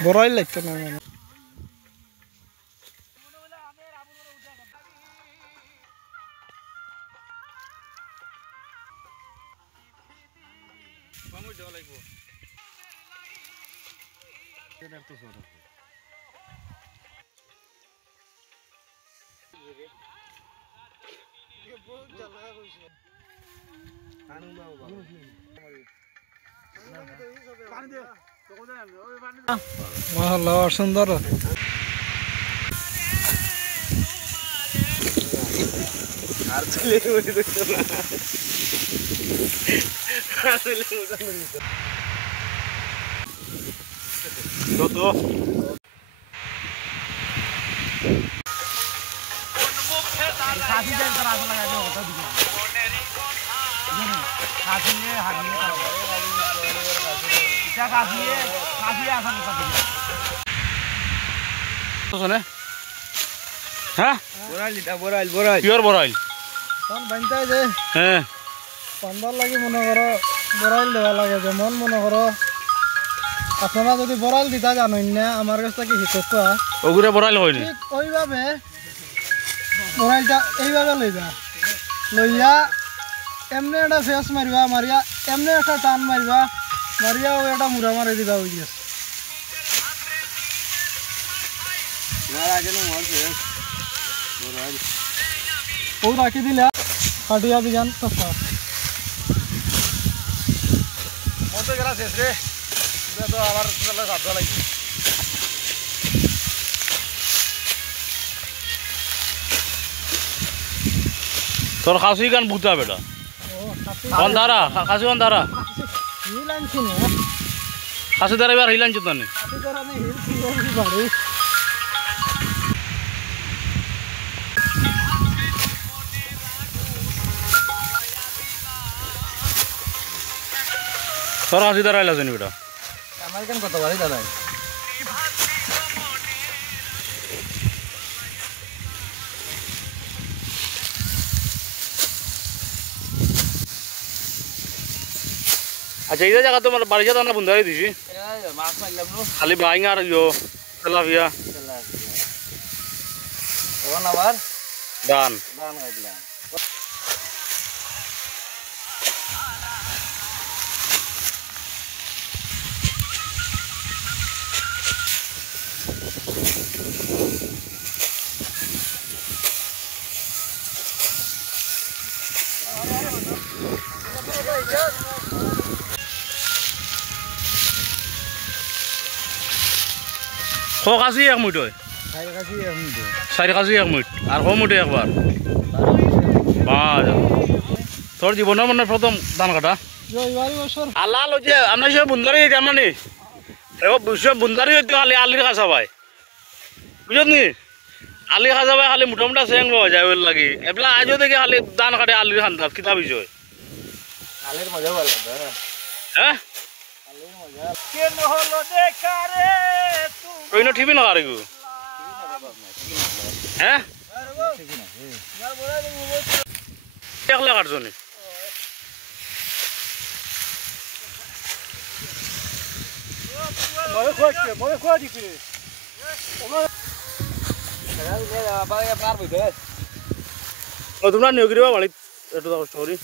বড়াই লাগতো না মানে মাশাআল্লাহ সুন্দর আর চলে ওই দেখতো না আসলে ওটা তো खासी देर का रास्ता लगा जो होता दिखे खासी ये हाथी करो क्या खासी आसान होता दिखे तो सुने हाँ बोराइल प्योर बोराइल कौन बनता है जे हाँ पंद्रह लगी मनो करो बोराइल देवा लगे जो मन मनो करो अपना जो दी बोराइल दिता जानो इन्हें हमारे कस्ता की हित तो है ओगुरे बोराइल होई नहीं कोई बात है बोराइलटा এইভাবে লইবা লইয়া এমনে একটা ফেস মারিবা মারিয়া এমনে একটা টান মারিবা মারিয়া ও একটা মুড়া মারি দিবা ওই গেছে না আগে না মারছে बोराइल ও রাখি দিলা কাটিয়া দিগান তো মতো গেলা শেষ রে তো আবার চলে সাধ্য লাগবে তোর খাসি গান বুঝা বেটা অন্ধারা খাসি অন্ধারা হিলান চিনে খাসি দাঁড়া এবার হিলান চিন্তা নেই খাসি দাঁড়া নেই হিল কি বাড়ি তোর খাসি দাঁড়া এলাছেন বেটা আমার কেন কত বাড়ি দাঁড়ায় अच्छा इधर जगह तो मतलब बारिश तो ना बुंदा ही थी मास में लग लो खाली बाइंग आ रही हो तलाविया वो ना बार दान गया खो खासी एक मुठ है सारी खासी एक मुठ और खो मुठ एक बार তোর জীবনের মনে প্রথম ধান কাটা আল্লাহ যে আমরা সব বুন্দারি যেতাম না নি সব বুন্দারি হইতে খালি আলির খাসা ভাই বুঝত নি আলি খাসা ভাই খালি মোটা মোটা চেং পাওয়া যায় ওর লাগি এবেলা আজও দেখি খালি ধান কাটে আলির খান্দা কিতা বিষয় আলির মজা ভালো হ্যাঁ আলির মজা কেন হলো দেখা রে তুই না ঠিবি না আরে গো হ্যাঁ এক লাখ আটজনে মনে খোয়া দিকে তোমরা নিয়োগ দিবা বাড়ি একটু স্টোরি